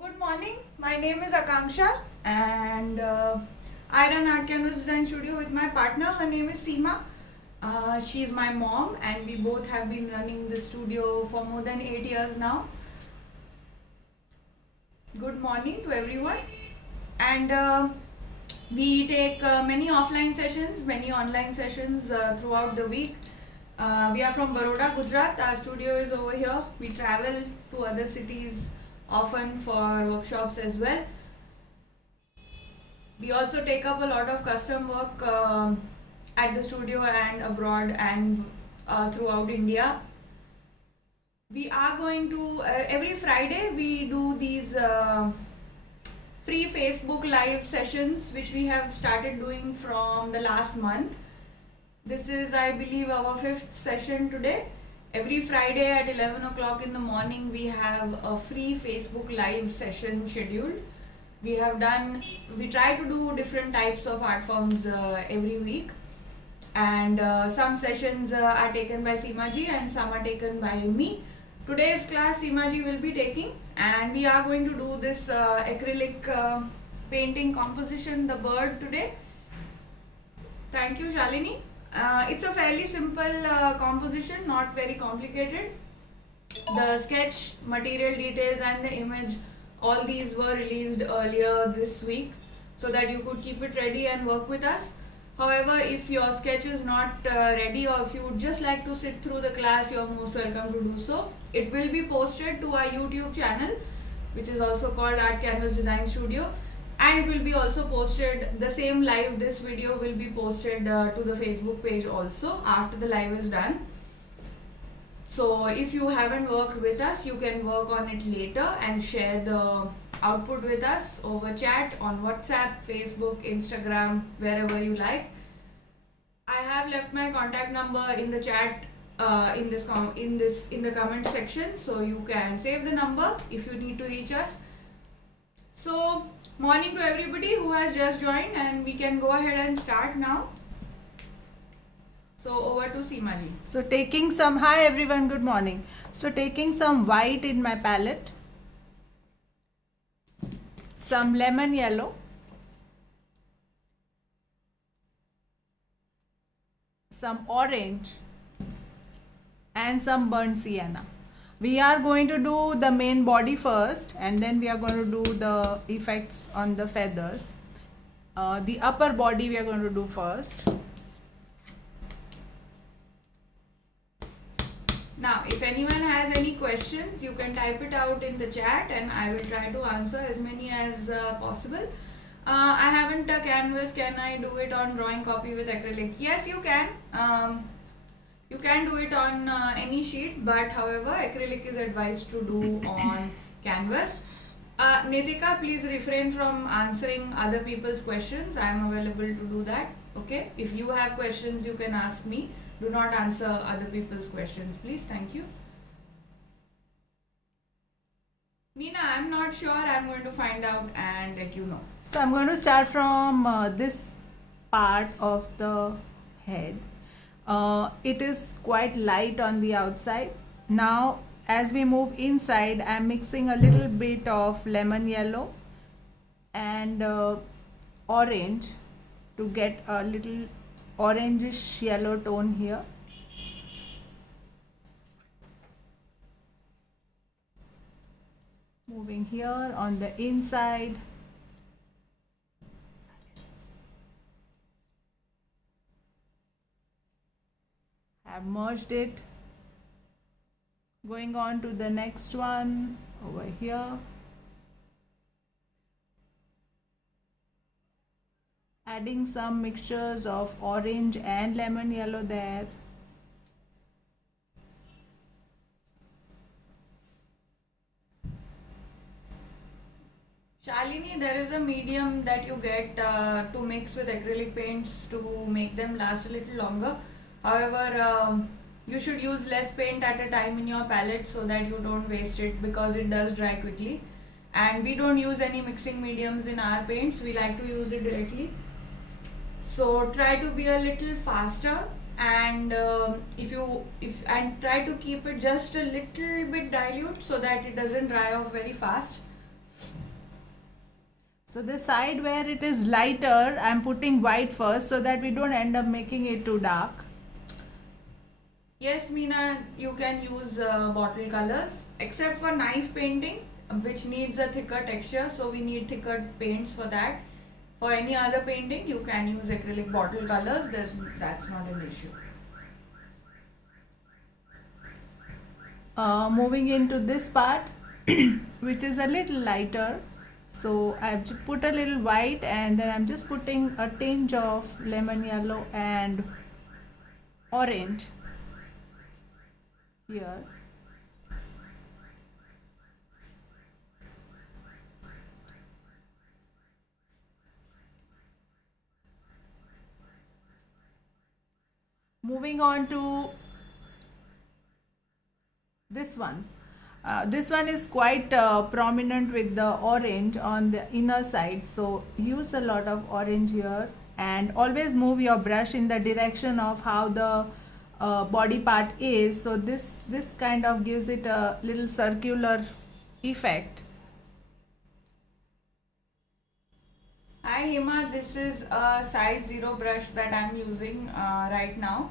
Good morning. My name is Akanksha and I run Art Canvas Design Studio with my partner. Her name is Seema. She's my mom and we both have been running the studio for more than 8 years now. Good morning to everyone. And we take many offline sessions, many online sessions throughout the week. We are from Baroda, Gujarat. Our studio is over here. We travel to other cities often for workshops as well. We also take up a lot of custom work at the studio and abroad and throughout India. We are going to, every Friday, we do these free Facebook Live sessions, which we have started doing from the last month. This is, I believe, our 5th session today. Every Friday at 11 o'clock in the morning, we have a free Facebook Live session scheduled. We try to do different types of art forms every week. And some sessions are taken by Seema ji and some are taken by me. Today's class Seema ji will be taking, and we are going to do this acrylic painting composition, the bird, today. Thank you, Shalini. It's a fairly simple composition, not very complicated. The sketch, material details and the image, all these were released earlier this week so that you could keep it ready and work with us. However, if your sketch is not ready or if you would just like to sit through the class, you're most welcome to do so. It will be posted to our YouTube channel, which is also called Art Canvas Design Studio. And it will be also posted, the same live, this video will be posted to the Facebook page also after the live is done. So if you haven't worked with us, you can work on it later and share the output with us over chat on WhatsApp, Facebook, Instagram, wherever you like. I have left my contact number in the chat in the comment section, so you can save the number if you need to reach us. So morning to everybody who has just joined, and we can go ahead and start now. So over to Seema ji. So taking some, hi everyone, good morning. So taking some white in my palette, some lemon yellow, some orange and some burnt sienna. We are going to do the main body first and then we are going to do the effects on the feathers. The upper body we are going to do first. Now, if anyone has any questions, you can type it out in the chat and I will try to answer as many as possible. I haven't a canvas. Can I do it on drawing copy with acrylic? Yes, you can. You can do it on any sheet, but however, acrylic is advised to do on canvas. Nitika, please refrain from answering other people's questions. I am available to do that. Okay? If you have questions, you can ask me. Do not answer other people's questions, please. Thank you. Meena, I'm not sure. I'm going to find out and let you know. So I'm going to start from this part of the head. It is quite light on the outside. Now as we move inside, I'm mixing a little bit of lemon yellow and orange to get a little orangish yellow tone here. Moving here on the inside. I've merged it. Going on to the next one over here. Adding some mixtures of orange and lemon yellow there. Shalini, there is a medium that you get to mix with acrylic paints to make them last a little longer. However, you should use less paint at a time in your palette so that you don't waste it, because it does dry quickly. And we don't use any mixing mediums in our paints. We like to use it directly. So try to be a little faster, and and try to keep it just a little bit dilute so that it doesn't dry off very fast. So the side where it is lighter, I'm putting white first so that we don't end up making it too dark. Yes, Meena, you can use bottle colors except for knife painting, which needs a thicker texture, so we need thicker paints for that. For any other painting, you can use acrylic bottle colors. That's not an issue. Moving into this part, which is a little lighter. So I've put a little white and then I'm just putting a tinge of lemon yellow and orange here. Moving on to this one. This one is quite prominent with the orange on the inner side, so use a lot of orange here and always move your brush in the direction of how the body part is, so this kind of gives it a little circular effect. Hi Hima, this is a size 0 brush that I'm using right now.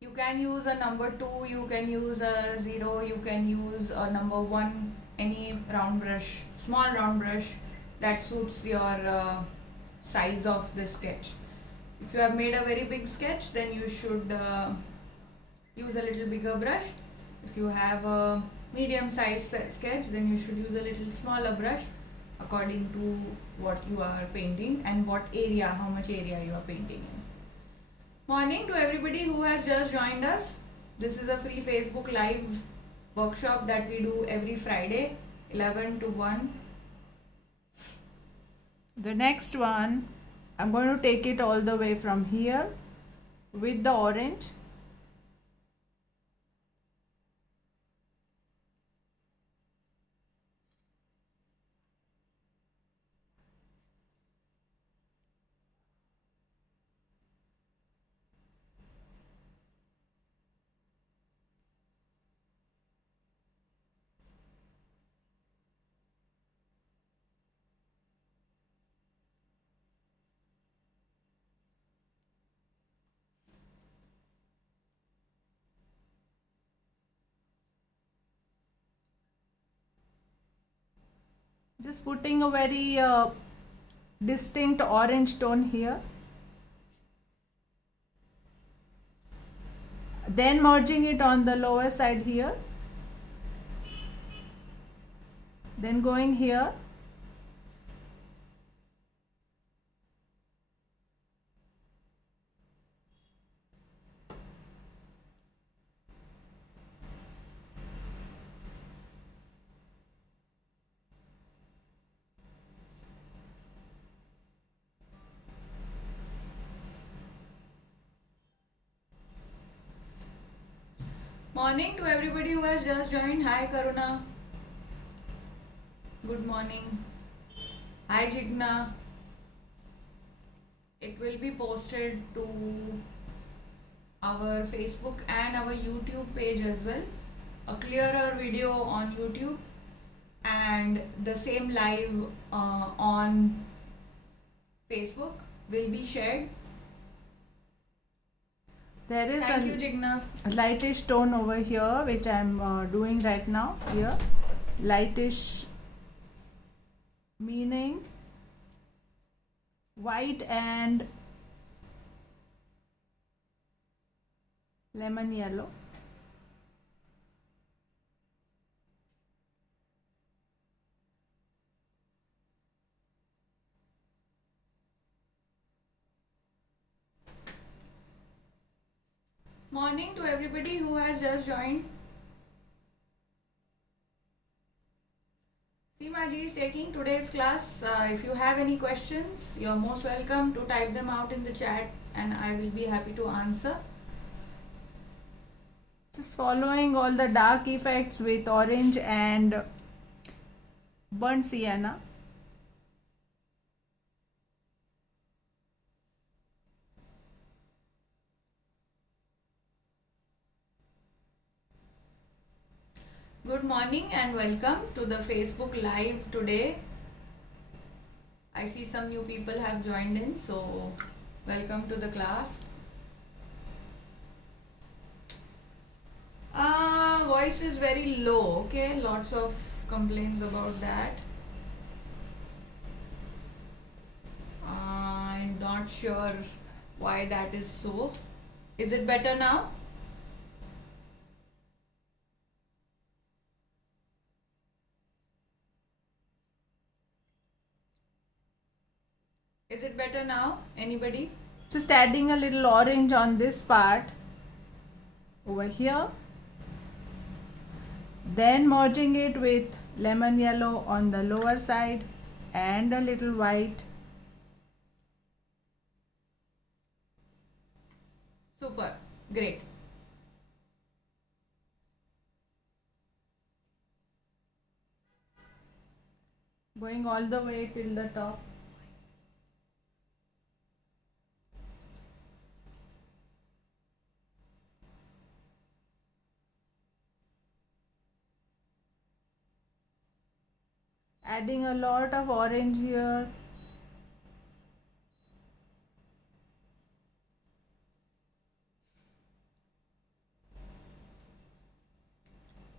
You can use a number 2, you can use a 0, you can use a number 1, any round brush, small round brush that suits your size of the sketch. If you have made a very big sketch, then you should use a little bigger brush. If you have a medium sized sketch, then you should use a little smaller brush according to what you are painting and what area, how much area you are painting in. Morning to everybody who has just joined us. This is a free Facebook Live workshop that we do every Friday, 11 to 1. The next one, I'm going to take it all the way from here with the orange. Just putting a very distinct orange tone here. Then merging it on the lower side here. Then going here. Morning to everybody who has just joined. Hi Karuna. Good morning. Hi Jigna. It will be posted to our Facebook and our YouTube page as well. A clearer video on YouTube and the same live on Facebook will be shared. There is Thank you, Jigna. a lightish tone over here which I'm doing right now here. Lightish meaning white and lemon yellow. Morning to everybody who has just joined. Seema ji is taking today's class. If you have any questions, you're most welcome to type them out in the chat and I will be happy to answer. Just following all the dark effects with orange and burnt sienna. Good morning and welcome to the Facebook Live today. I see some new people have joined in, so welcome to the class. Voice is very low, okay? Lots of complaints about that. I'm not sure why that is so. Is it better now? Is it better now? Anybody? Just adding a little orange on this part over here. Then merging it with lemon yellow on the lower side and a little white. Super. Great. Going all the way till the top. Adding a lot of orange here.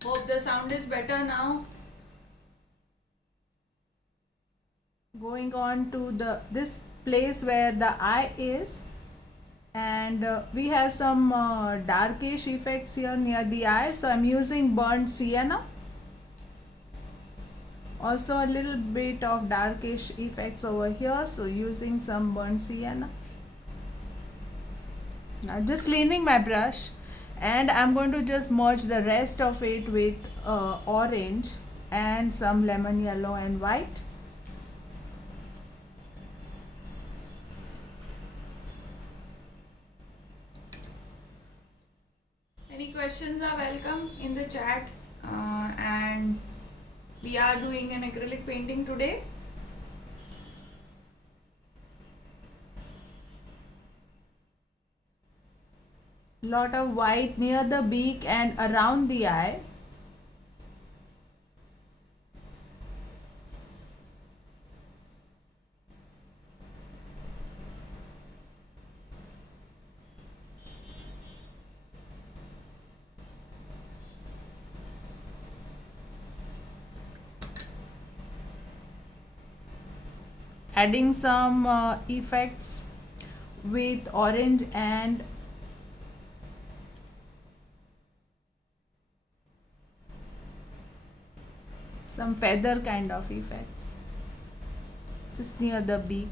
Hope the sound is better now. Going on to this place where the eye is, and we have some darkish effects here near the eye, so I'm using burnt sienna. Also a little bit of darkish effects over here, so using some burnt sienna. Now just cleaning my brush, and I'm going to just merge the rest of it with orange and some lemon yellow and white. Any questions are welcome in the chat. And we are doing an acrylic painting today. Lot of white near the beak and around the eye. Adding some effects with orange and some feather kind of effects just near the beak.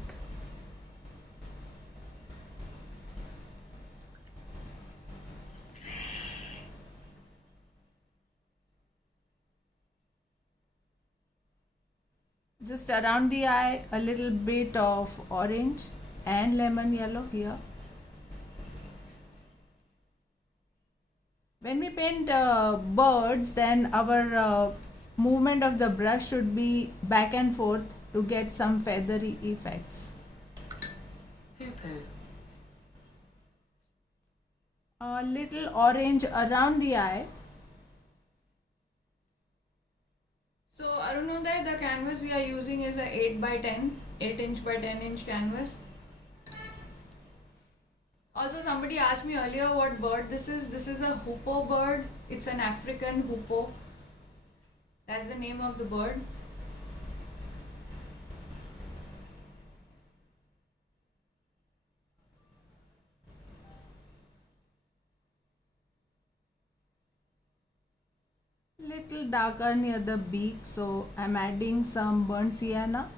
Just around the eye, a little bit of orange and lemon yellow here. When we paint birds, then our movement of the brush should be back and forth to get some feathery effects. Hoo-hoo. A little orange around the eye. So Arunodai, the canvas we are using is a 8 by 10, 8 inch by 10 inch canvas. Also, somebody asked me earlier what bird this is. This is a hoopoe bird. It's an African hoopoe. That's the name of the bird. Little darker near the beak, so I'm adding some burnt sienna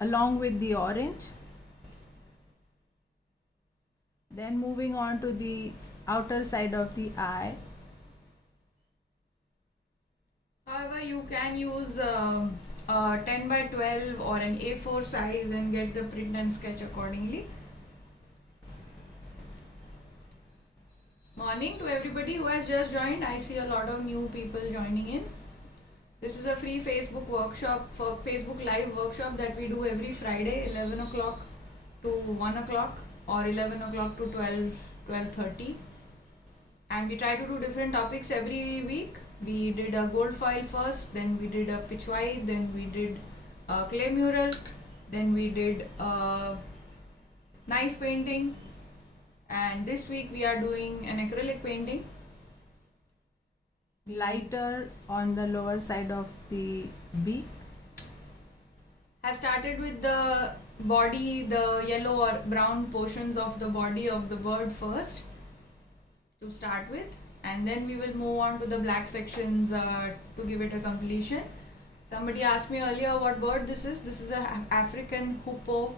along with the orange. Then moving on to the outer side of the eye. However, you can use a 10 by 12 or an A4 size and get the print and sketch accordingly. Morning to everybody who has just joined. I see a lot of new people joining in. This is a free Facebook workshop, for Facebook Live workshop that we do every Friday, 11 o'clock to 1 o'clock or 11 o'clock to 12:30. And we try to do different topics every week. We did a gold foil first, then we did a pitch white, then we did a clay mural, then we did a knife painting, and this week we are doing an acrylic painting. Lighter on the lower side of the beak. Have started with the body, the yellow or brown portions of the body of the bird first to start with, and then we will move on to the black sections to give it a completion. Somebody asked me earlier what bird this is. This is a African hoopoe.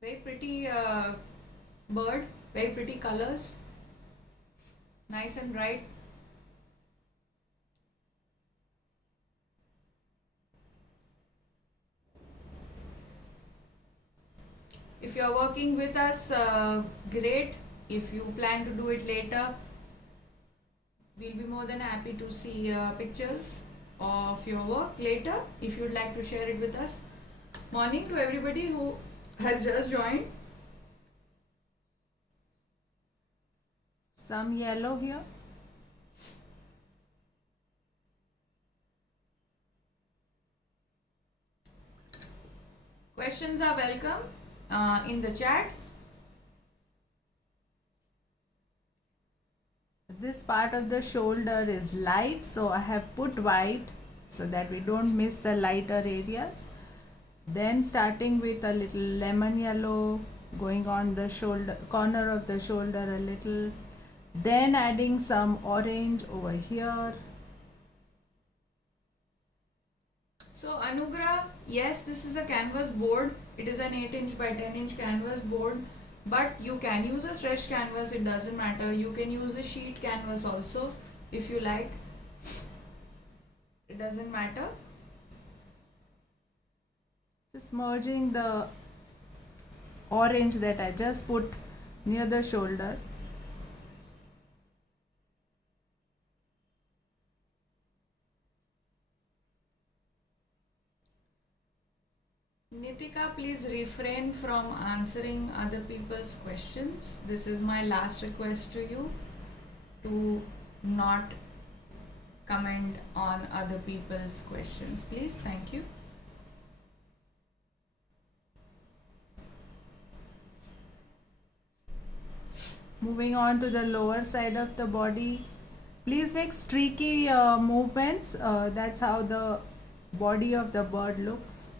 Very pretty bird, very pretty colors, nice and bright. If you are working with us, great. If you plan to do it later, we'll be more than happy to see pictures of your work later if you'd like to share it with us. Morning to everybody who has just joined. Some yellow here. Questions are welcome in the chat. This part of the shoulder is light, so I have put white so that we don't miss the lighter areas. Then starting with a little lemon yellow, going on the shoulder corner of the shoulder a little, then adding some orange over here. So Anugrah, yes, this is a canvas board. It is an 8" by 10" canvas board, but you can use a stretch canvas, it doesn't matter. You can use a sheet canvas also if you like. It doesn't matter. Just merging the orange that I just put near the shoulder. Nitika, please refrain from answering other people's questions. This is my last request to you to not comment on other people's questions, please. Thank you. Moving on to the lower side of the body. Please make streaky movements. That's how the body of the bird looks.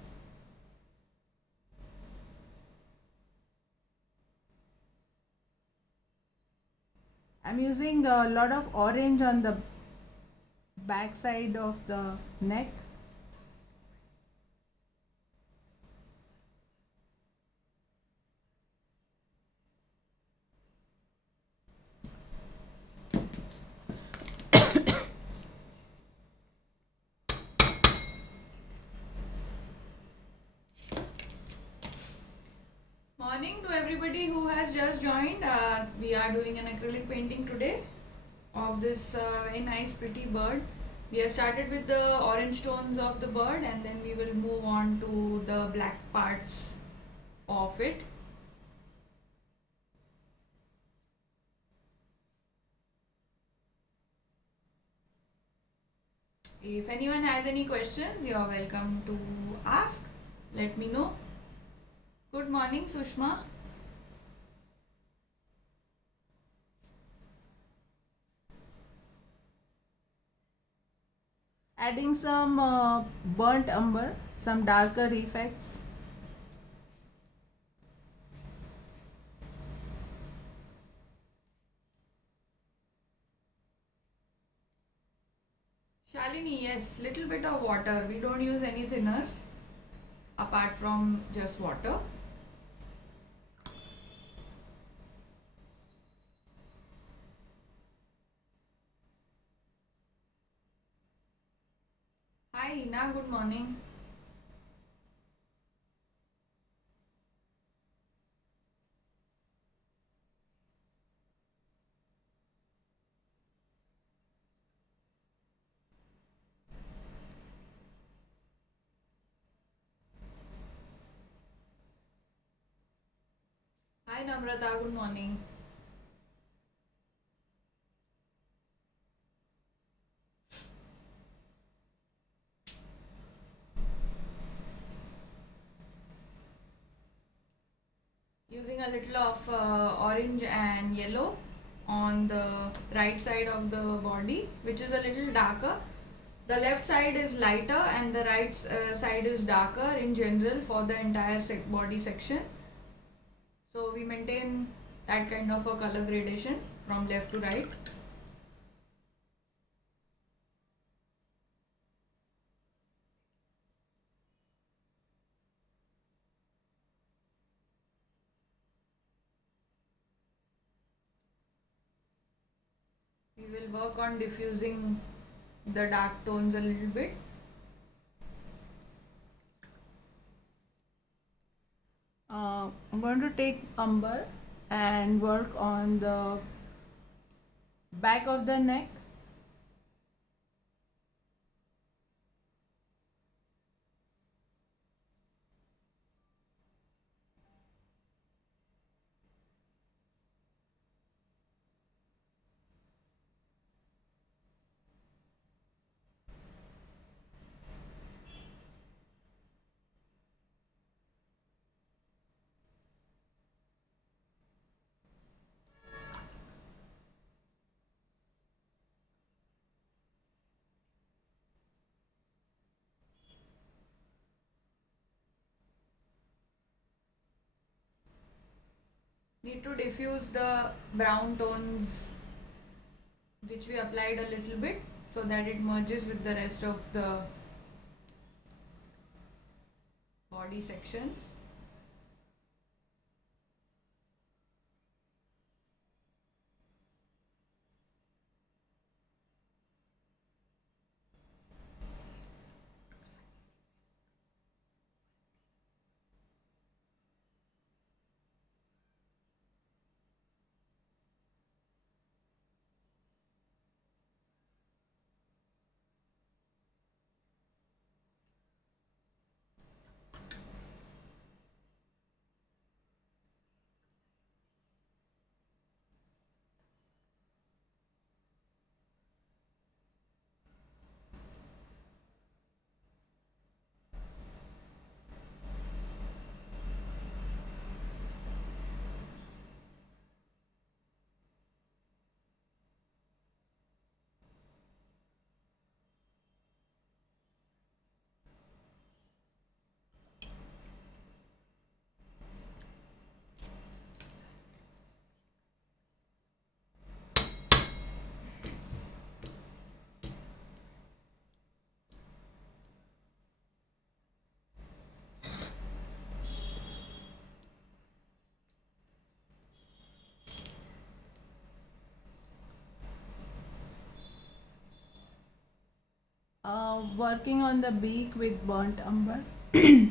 I'm using a lot of orange on the back side of the neck. Morning to everybody who has just joined. We are doing an acrylic painting today of this very nice pretty bird. We have started with the orange tones of the bird, and then we will move on to the black parts of it. If anyone has any questions, you are welcome to ask. Let me know. Good morning, Sushma. Adding some burnt umber, some darker effects. Shalini, yes, little bit of water. We don't use any thinners apart from just water. Hi, Ina, good morning. Hi, Namrata, good morning. a little of orange and yellow on the right side of the body, which is a little darker. The left side is lighter and the right side is darker in general for the entire body section. So we maintain that kind of a color gradation from left to right. We will work on diffusing the dark tones a little bit. I'm going to take umber and work on the back of the neck. Need to diffuse the brown tones which we applied a little bit so that it merges with the rest of the body sections. Working on the beak with burnt umber. A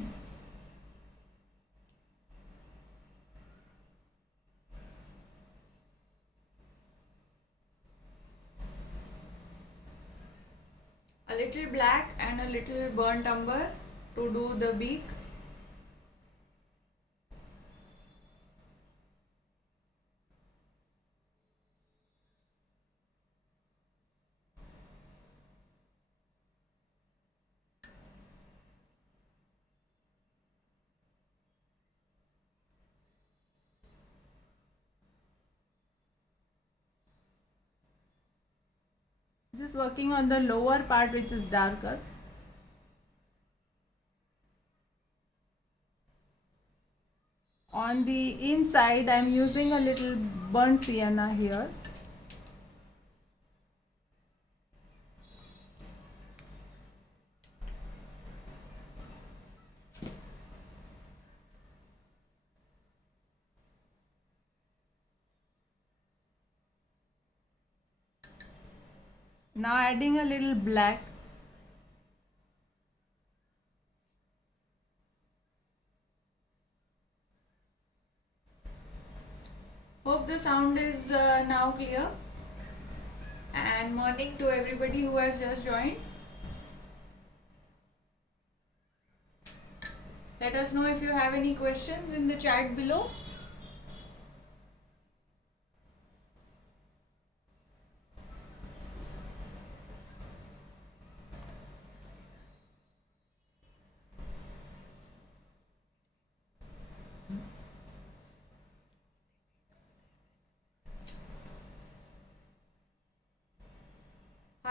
little black and a little burnt umber to do the beak. Just working on the lower part which is darker. On the inside I'm using a little burnt sienna here. Now adding a little black. Hope the sound is now clear. And morning to everybody who has just joined. Let us know if you have any questions in the chat below.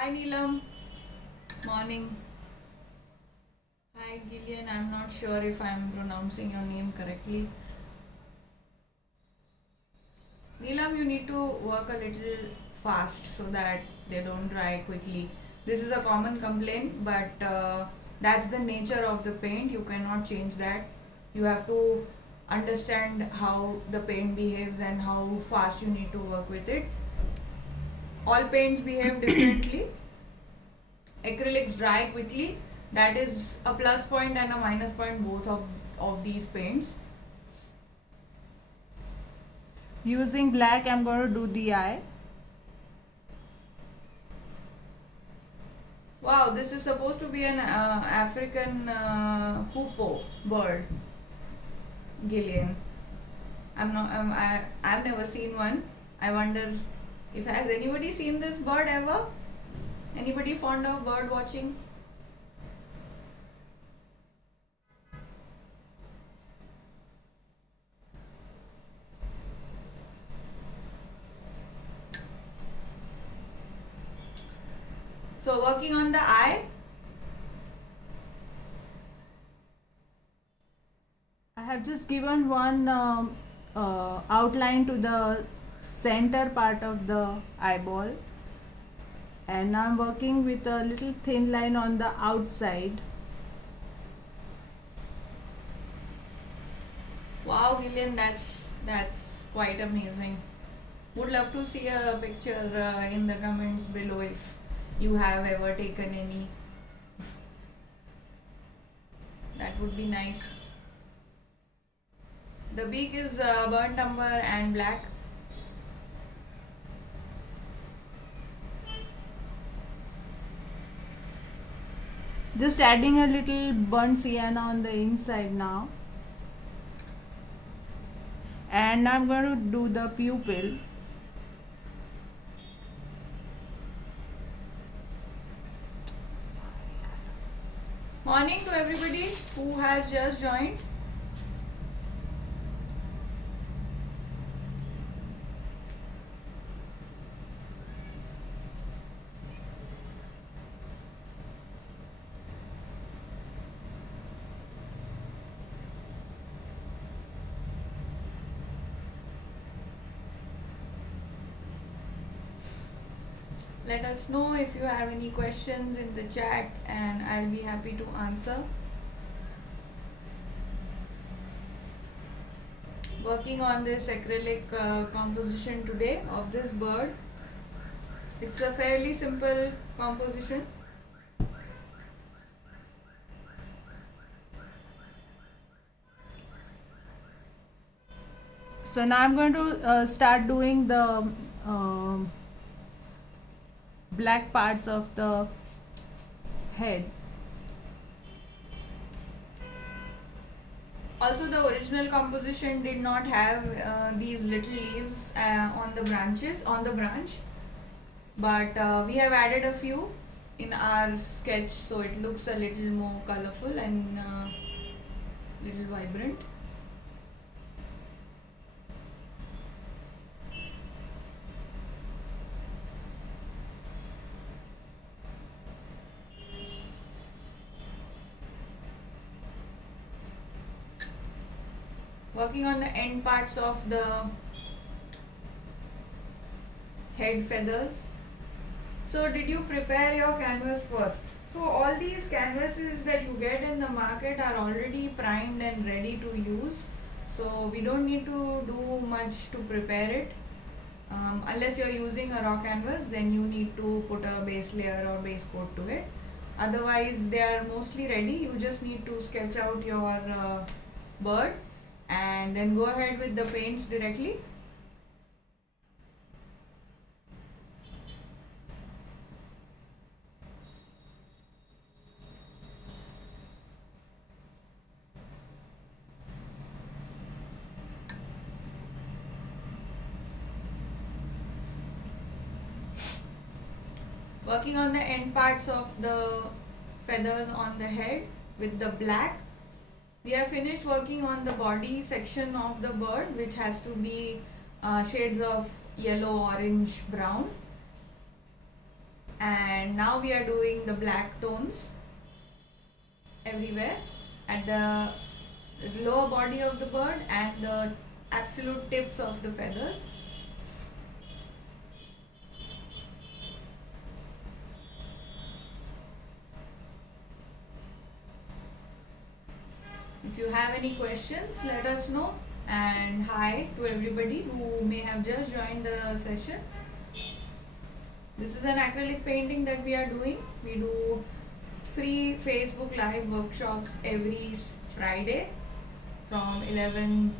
Hi Neelam. Morning. Hi Gillian. I'm not sure if I'm pronouncing your name correctly. Neelam, you need to work a little fast so that they don't dry quickly. This is a common complaint, but that's the nature of the paint. You cannot change that. You have to understand how the paint behaves and how fast you need to work with it. All paints behave differently. Acrylics dry quickly. That is a plus point and a minus point both of these paints. Using black, I'm going to do the eye. Wow, this is supposed to be an African hoopoe bird, Gillian. I've never seen one. I wonder if has anybody seen this bird ever? Anybody fond of bird watching? So working on the eye. I have just given one outline to the center part of the eyeball, and now I'm working with a little thin line on the outside. Wow, Gillian, that's quite amazing. Would love to see a picture in the comments below if you have ever taken any. That would be nice. The beak is burnt umber and black. Just adding a little burnt sienna on the inside now. And I'm going to do the pupil. Morning to everybody who has just joined. Let us know if you have any questions in the chat and I'll be happy to answer. Working on this acrylic composition today of this bird. It's a fairly simple composition. So now I'm going to start doing the black parts of the head. Also, the original composition did not have these little leaves on the branch, but we have added a few in our sketch, so it looks a little more colorful and little vibrant. Working on the end parts of the head feathers. So did you prepare your canvas first? So all these canvases that you get in the market are already primed and ready to use. So we don't need to do much to prepare it. Unless you're using a raw canvas, then you need to put a base layer or base coat to it. Otherwise, they are mostly ready. You just need to sketch out your bird and then go ahead with the paints directly. Working on the end parts of the feathers on the head with the black. We have finished working on the body section of the bird, which has to be shades of yellow, orange, brown. and now we are doing the black tones everywhere at the lower body of the bird and the absolute tips of the feathers. If you have any questions, let us know. And hi to everybody who may have just joined the session. This is an acrylic painting that we are doing. We do free Facebook Live workshops every Friday from 11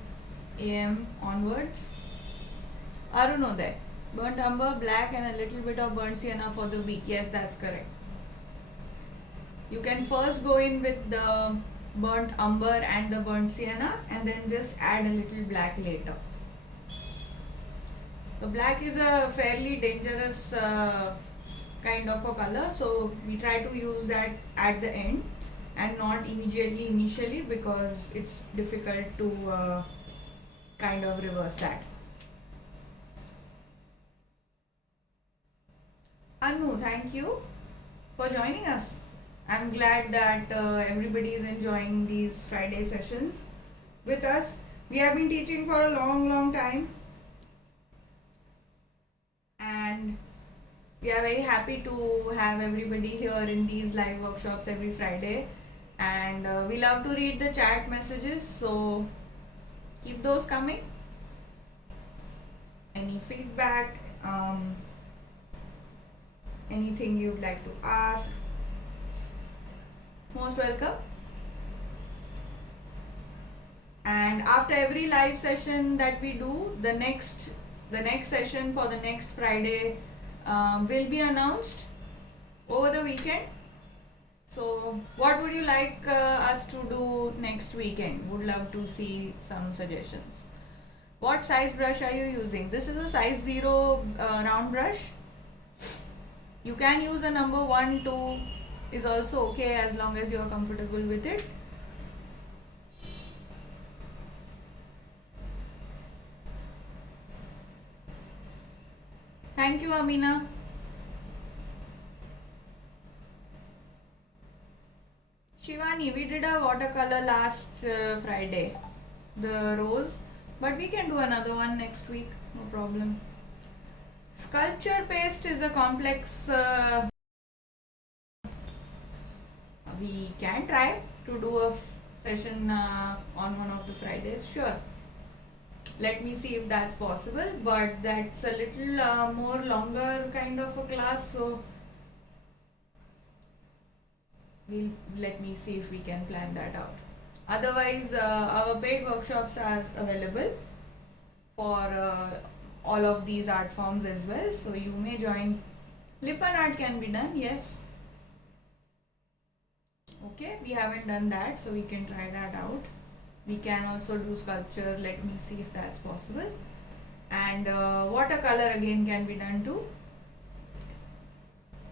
a.m. onwards. Arunoday, burnt umber, black, and a little bit of burnt sienna for the week. Yes, that's correct. You can first go in with the burnt umber and the burnt sienna and then just add a little black later. The black is a fairly dangerous kind of a color, so we try to use that at the end and not initially because it's difficult to kind of reverse that. Anu, thank you for joining us. I'm glad that everybody is enjoying these Friday sessions with us. We have been teaching for a long time and we are very happy to have everybody here in these live workshops every Friday, and we love to read the chat messages, so keep those coming. Any feedback, anything you'd like to ask, most welcome. And after every live session that we do, the next session for the next Friday will be announced over the weekend. So what would you like us to do next weekend? Would love to see some suggestions. What size brush are you using? This is a size 0 round brush. You can use a number 1, 2 is also okay as long as you are comfortable with it. Thank you, Amina. Shivani, we did a watercolor last Friday, the rose, but we can do another one next week, no problem. Sculpture paste is a complex, we can try to do a session on one of the Fridays, sure. Let me see if that's possible, but that's a little more longer kind of a class, so let me see if we can plan that out. Otherwise, our paid workshops are available for all of these art forms as well, so you may join. Lip and art can be done, yes. Okay, we haven't done that, so we can try that out. We can also do sculpture, let me see if that's possible. And watercolor again can be done too.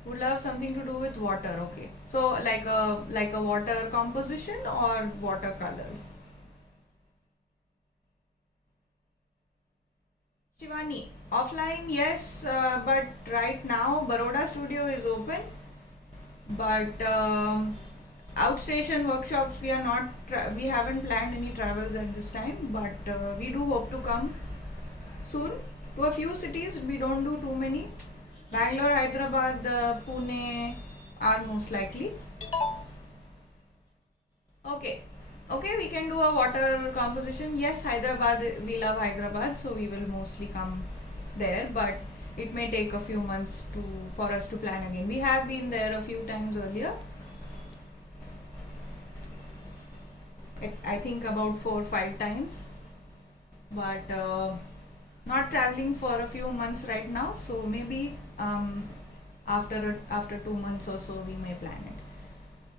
Would love something to do with water, okay. So like a water composition or watercolors. Shivani, offline yes, but right now Baroda studio is open, but outstation workshops we are not we haven't planned any travels at this time, but we do hope to come soon to a few cities. We don't do too many. Bangalore, Hyderabad, Pune are most likely. Okay, we can do a water composition. Yes, Hyderabad, we love Hyderabad, so we will mostly come there, but it may take a few months for us to plan again. We have been there a few times earlier. I think about 4 or 5 times, but not traveling for a few months right now, so maybe after 2 months or so we may plan it.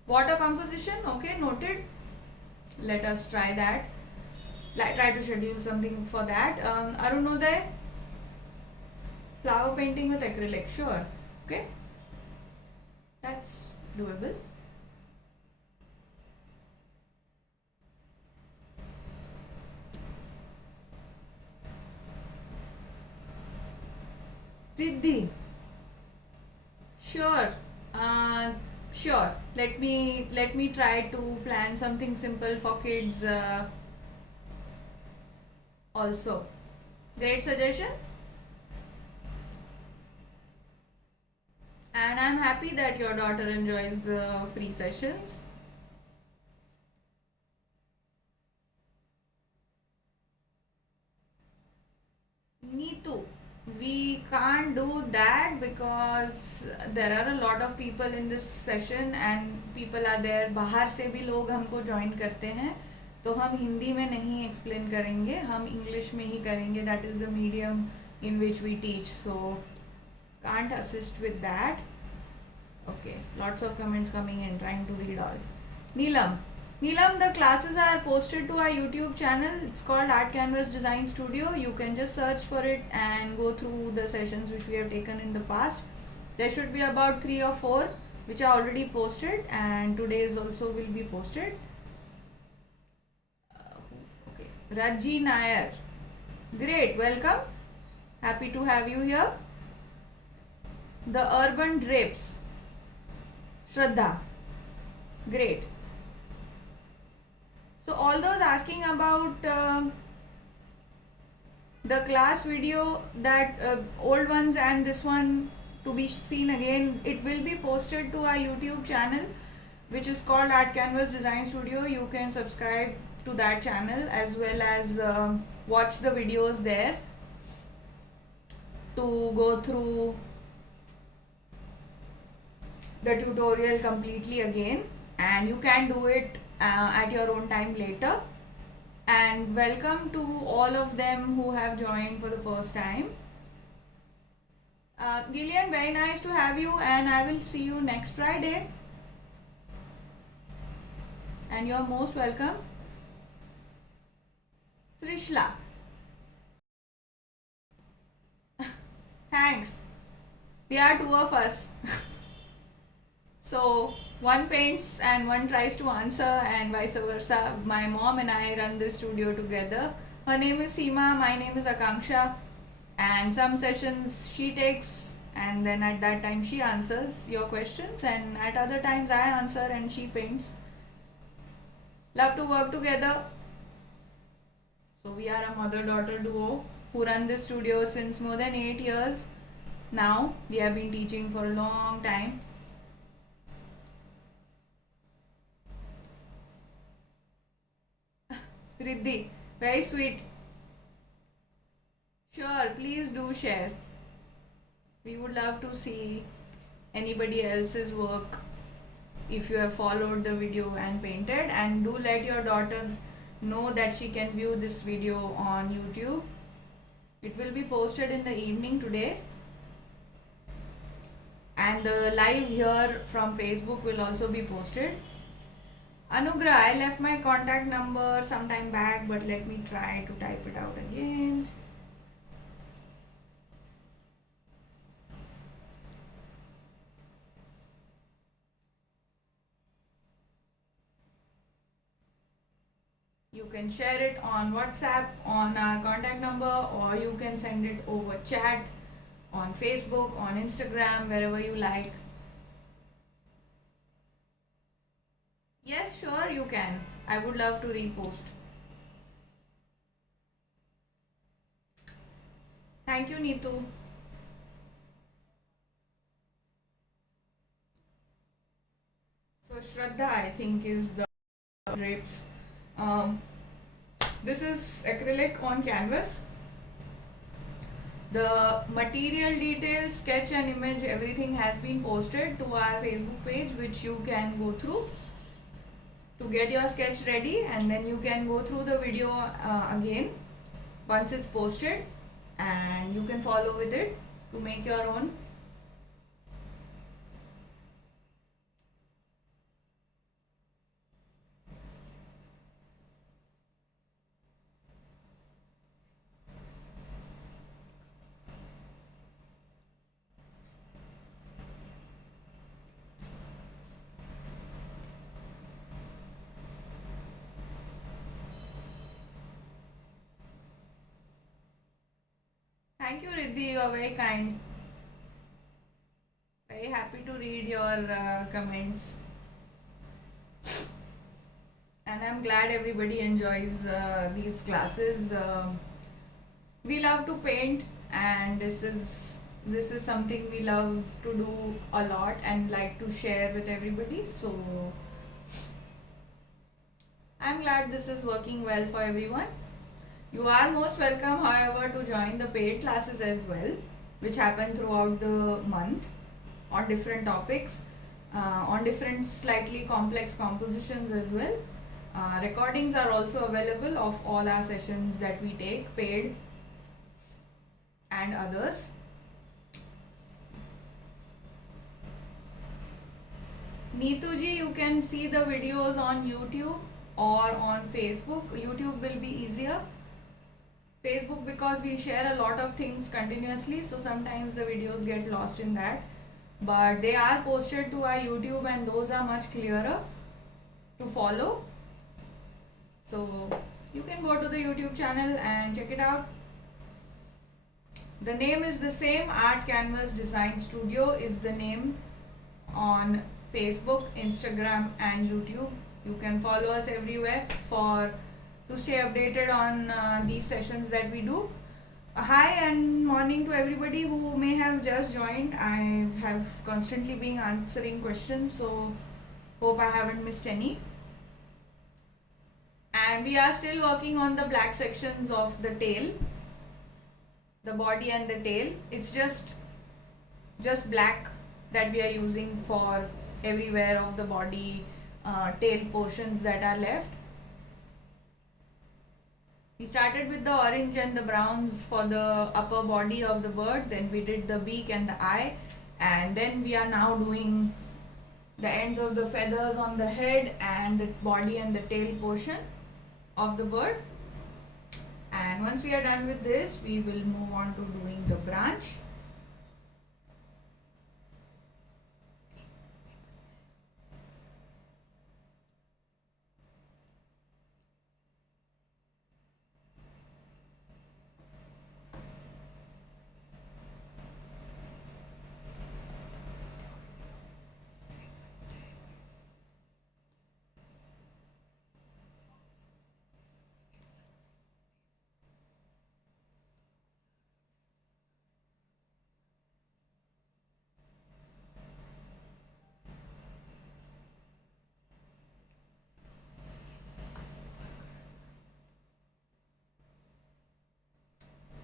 Water composition, okay, noted. Let us try that. Try to schedule something for that. Arunoday, flower painting with acrylic, sure, okay, that's doable. Riddhi, Sure. Sure. Let me try to plan something simple for kids also. Great suggestion. And I'm happy that your daughter enjoys the free sessions. Neetu, we can't do that because there are a lot of people in this session and people are there. बाहर से भी लोग हमको join करते हैं, तो हम हिंदी में नहीं एक्सप्लेन करेंगे, हम इंग्लिश में ही करेंगे. That is the medium in which we teach, so can't assist with that. Okay, lots of comments coming in, trying to read all. Neelam, the classes are posted to our YouTube channel. It's called Art Canvas Design Studio. You can just search for it and go through the sessions which we have taken in the past. There should be about 3 or 4 which are already posted, and today's also will be posted. Okay, Raji Nair, great, welcome. Happy to have you here. The Urban Drapes, Shraddha, great. So all those asking about the class video, that old ones and this one to be seen again, it will be posted to our YouTube channel which is called Art Canvas Design Studio. You can subscribe to that channel as well as watch the videos there to go through the tutorial completely again, and you can do it at your own time later. And welcome to all of them who have joined for the first time. Gillian, very nice to have you, and I will see you next Friday. And you are most welcome. Trishla, thanks. There are 2 of us. So one paints and one tries to answer, and vice versa. My mom and I run this studio together. Her name is Seema, my name is Akanksha, and some sessions she takes, and then at that time she answers your questions, and at other times I answer and she paints. Love to work together. So we are a mother-daughter duo who run this studio since more than 8 years now. We have been teaching for a long time. Riddhi, very sweet. Sure, please do share. We would love to see anybody else's work if you have followed the video and painted, and do let your daughter know that she can view this video on YouTube. It will be posted in the evening today, and the live here from Facebook will also be posted. Anugrah, I left my contact number some time back, but let me try to type it out again. You can share it on WhatsApp on our contact number, or you can send it over chat on Facebook, on Instagram, wherever you like. Yes, sure, you can. I would love to repost. Thank you, Neetu. So Shraddha, I think, is the drapes. This is acrylic on canvas. The material details, sketch and image, everything has been posted to our Facebook page, which you can go through to get your sketch ready, and then you can go through the video again once it's posted, and you can follow with it to make your own. Thank you, Riddhi. You are very kind. Very happy to read your comments. And I'm glad everybody enjoys these classes. We love to paint, and this is something we love to do a lot and like to share with everybody. So I'm glad this is working well for everyone. You are most welcome, however, to join the paid classes as well, which happen throughout the month on different topics, on different slightly complex compositions as well. Recordings are also available of all our sessions that we take, paid and others. Neetuji, you can see the videos on YouTube or on Facebook. YouTube will be easier. Facebook, because we share a lot of things continuously, so sometimes the videos get lost in that. But they are posted to our YouTube, and those are much clearer to follow. So you can go to the YouTube channel and check it out. The name is the same. Art Canvas Design Studio is the name on Facebook, Instagram and YouTube. You can follow us everywhere to stay updated on these sessions that we do. Hi and morning to everybody who may have just joined. I have constantly been answering questions, so hope I haven't missed any. And we are still working on the black sections of the tail, the body and the tail. It's just black that we are using for everywhere of the body, tail portions that are left. We started with the orange and the browns for the upper body of the bird, then we did the beak and the eye, and then we are now doing the ends of the feathers on the head and the body and the tail portion of the bird. And once we are done with this, we will move on to doing the branch.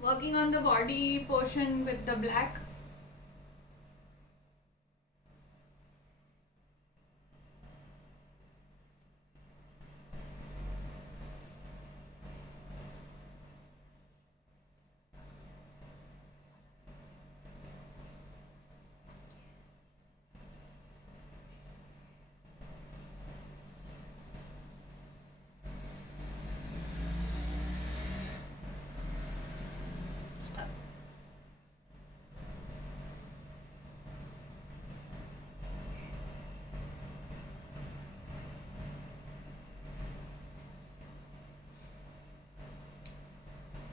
Working on the body portion with the black.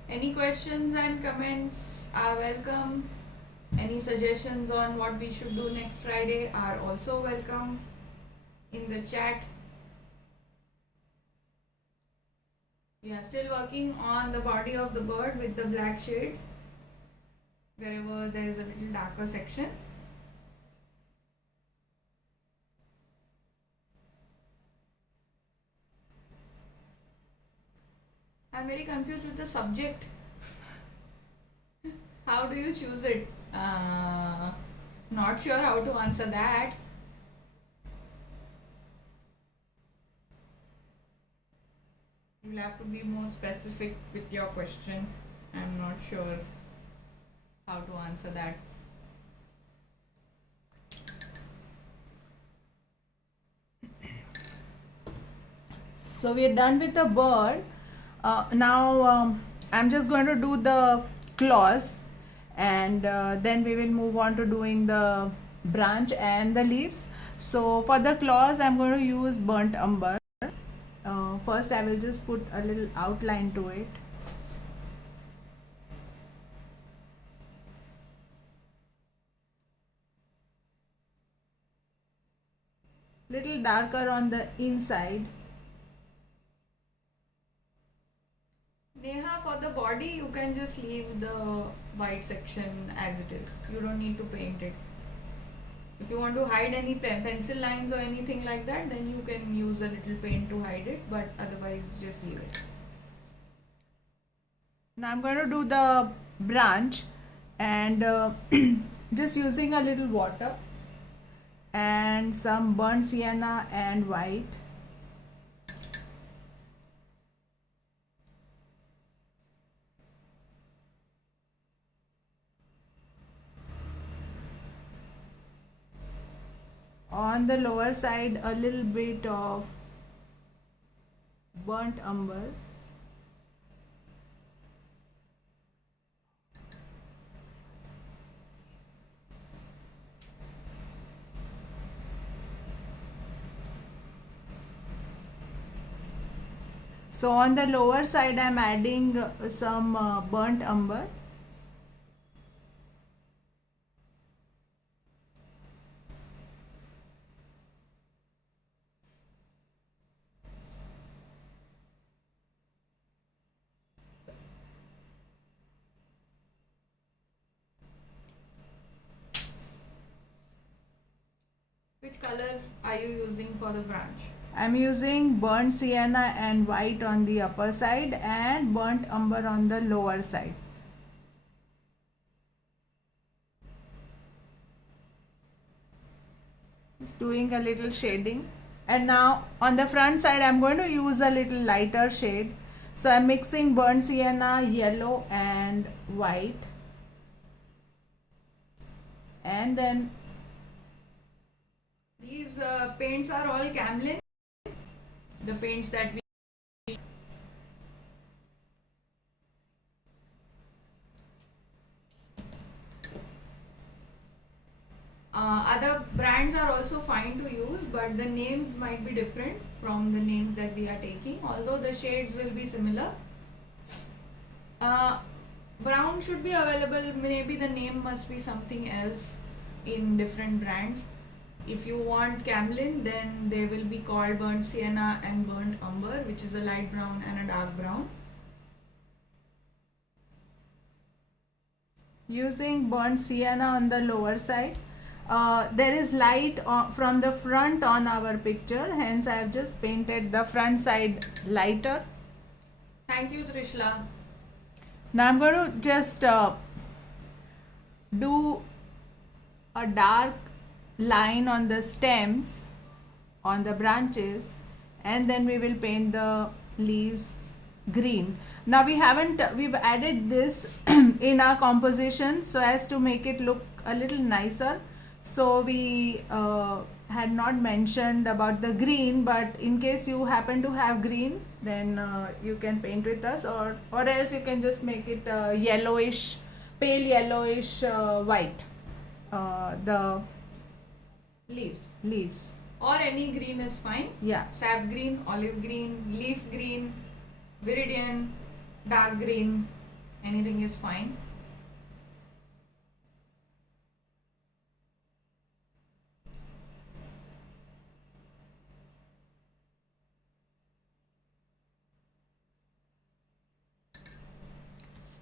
Any questions and comments are welcome. Any suggestions on what we should do next Friday are also welcome in the chat. We are still working on the body of the bird with the black shades wherever there is a little darker section. I'm very confused with the subject. How do you choose it? Not sure how to answer that. You'll have to be more specific with your question. I'm not sure how to answer that. So we are done with the bird. Now I'm just going to do the claws, and then we will move on to doing the branch and the leaves. So for the claws, I'm going to use burnt umber. First I will just put a little outline to it. little darker on the inside. Neha, for the body, you can just leave the white section as it is. You don't need to paint it. If you want to hide any pencil lines or anything like that, then you can use a little paint to hide it, but otherwise just leave it. Now I'm going to do the branch, and just using a little water and some burnt sienna and white. On the lower side, a little bit of burnt umber. So on the lower side, I'm adding some burnt umber. Which color are you using for the branch? I'm using burnt sienna and white on the upper side and burnt umber on the lower side. Just doing a little shading. And now on the front side, I'm going to use a little lighter shade. So I'm mixing burnt sienna, yellow and white. And then These paints are all Camlin. The paints that we other brands are also fine to use, but the names might be different from the names that we are taking, although the shades will be similar. Brown should be available, maybe the name must be something else in different brands. If you want Camlin, then they will be called burnt sienna and burnt umber, which is a light brown and a dark brown. using burnt sienna on the lower side. There is light from the front on our picture, hence I have just painted the front side lighter. Thank you, Trishla. Now I'm going to just do a dark line on the stems, on the branches, and then we will paint the leaves green. Now we've added this in our composition so as to make it look a little nicer. So we had not mentioned about the green, but in case you happen to have green, then you can paint with us, or else you can just make it yellowish, pale yellowish white, the leaves. Or any green is fine. Yeah. Sap green, olive green, leaf green, viridian, dark green, anything is fine.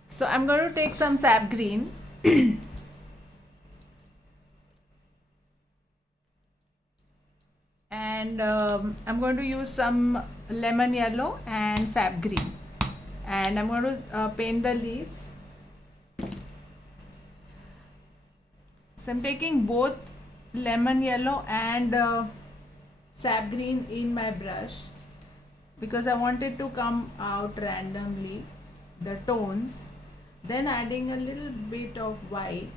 So I'm going to take some sap green. And I'm going to use some lemon yellow and sap green. And I'm going to paint the leaves. So I'm taking both lemon yellow and sap green in my brush because I want it to come out randomly, the tones. Then adding a little bit of white.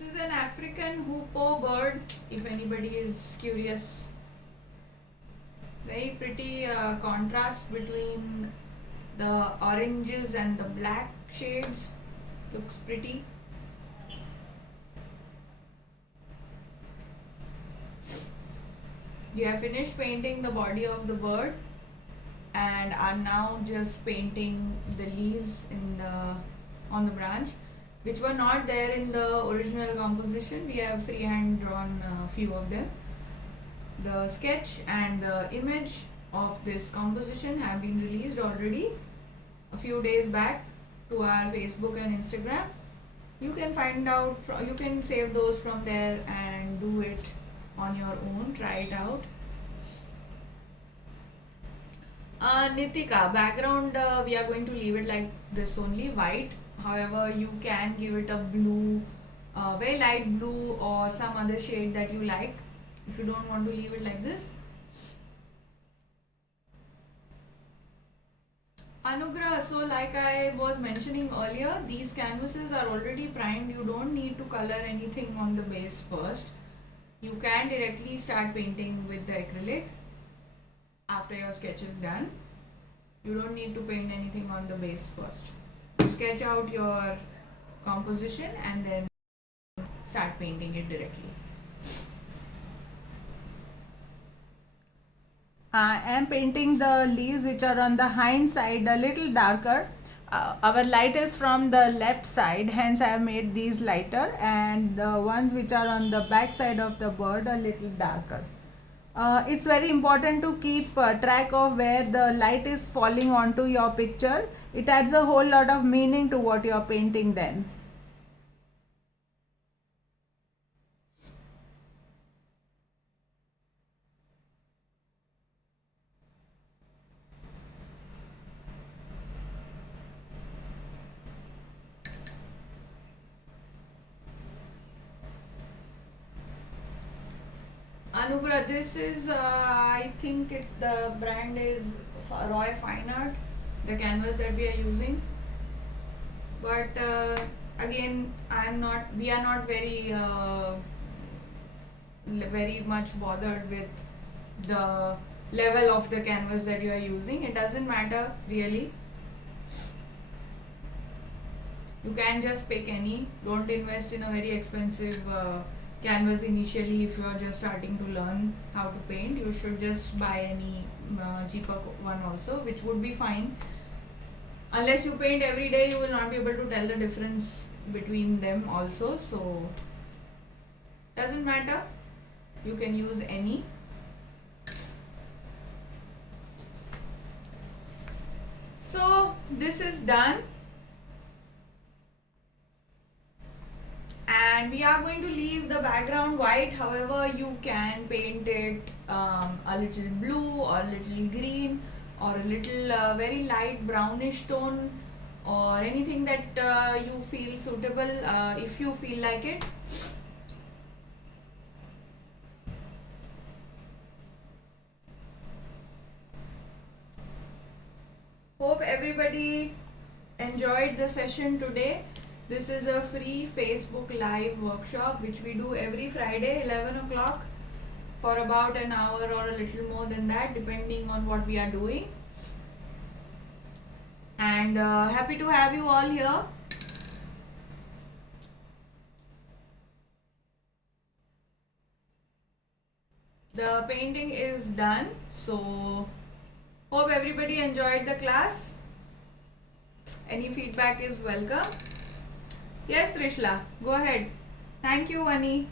This is an African hoopoe bird, if anybody is curious. Very pretty contrast between the oranges and the black shades. Looks pretty. You have finished painting the body of the bird and are now just painting the leaves on the branch, which were not there in the original composition. We have freehand drawn a few of them. The sketch and the image of this composition have been released already a few days back to our Facebook and Instagram. You can find out, you can save those from there and do it on your own, try it out. Nitika, background we are going to leave it like this only, white. However, you can give it a blue, very light blue or some other shade that you like if you don't want to leave it like this. Anugrah, so like I was mentioning earlier, these canvases are already primed. You don't need to color anything on the base first. You can directly start painting with the acrylic after your sketch is done. You don't need to paint anything on the base first. You sketch out your composition and then start painting it directly. I am painting the leaves which are on the hind side a little darker. Our light is from the left side, hence I have made these lighter, and the ones which are on the back side of the bird a little darker. It's very important to keep track of where the light is falling onto your picture. It adds a whole lot of meaning to what you are painting then. Anugrah, this is I think the brand is Roy Fine Art, the canvas that we are using. But again, we are not very much bothered with the level of the canvas that you are using. It doesn't matter really. You can just pick any. Don't invest in a very expensive canvas initially if you are just starting to learn how to paint. You should just buy any cheaper one also, which would be fine. Unless you paint every day, you will not be able to tell the difference between them also. So doesn't matter. You can use any. So this is done. And we are going to leave the background white. However, you can paint it a little blue or a little green or a little very light brownish tone or anything that you feel suitable if you feel like it. Hope everybody enjoyed the session today. This is a free Facebook Live workshop which we do every Friday 11 o'clock for about an hour or a little more than that depending on what we are doing. And happy to have you all here. The painting is done, so hope everybody enjoyed the class. Any feedback is welcome. Yes, Trishla, go ahead. Thank you, Vani.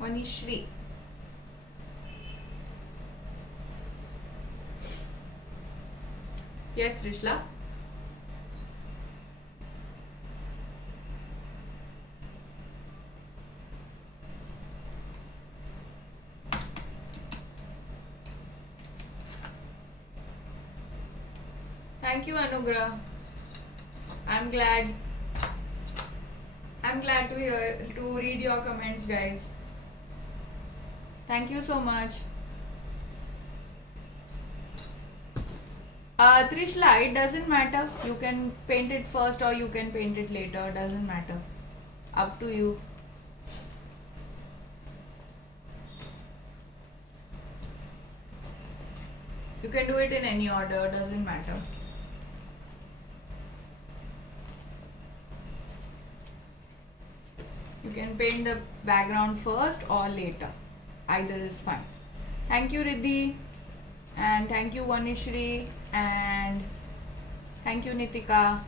Vanishri. Yes, Trishla. Thank you, Anugrah. I'm glad to read your comments, guys. Thank you so much. Trishla, it doesn't matter. You can paint it first or you can paint it later. Doesn't matter. Up to you. You can do it in any order, doesn't matter. You can paint the background first or later. Either is fine. Thank you, Riddhi. And thank you, Vanishri. And thank you, Nitika.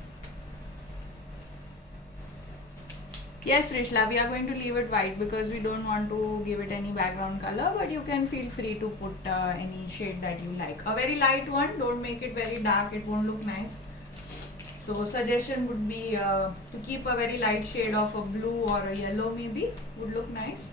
Yes, Rishla, we are going to leave it white because we don't want to give it any background color, but you can feel free to put any shade that you like. A very light one, don't make it very dark, it won't look nice. So suggestion would be to keep a very light shade of a blue or a yellow maybe, would look nice.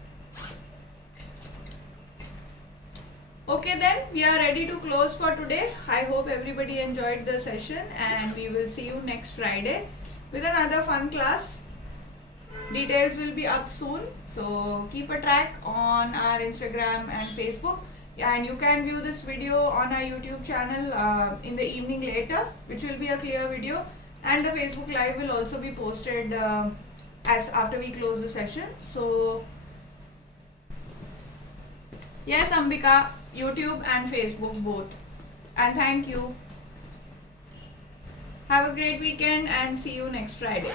Okay then, we are ready to close for today. I hope everybody enjoyed the session and we will see you next Friday with another fun class. Details will be up soon, so keep a track on our Instagram and Facebook, and you can view this video on our YouTube channel in the evening later, which will be a clear video, and the Facebook live will also be posted as after we close the session. So yes, Ambika, YouTube and Facebook both, and thank you. Have a great weekend and see you next Friday.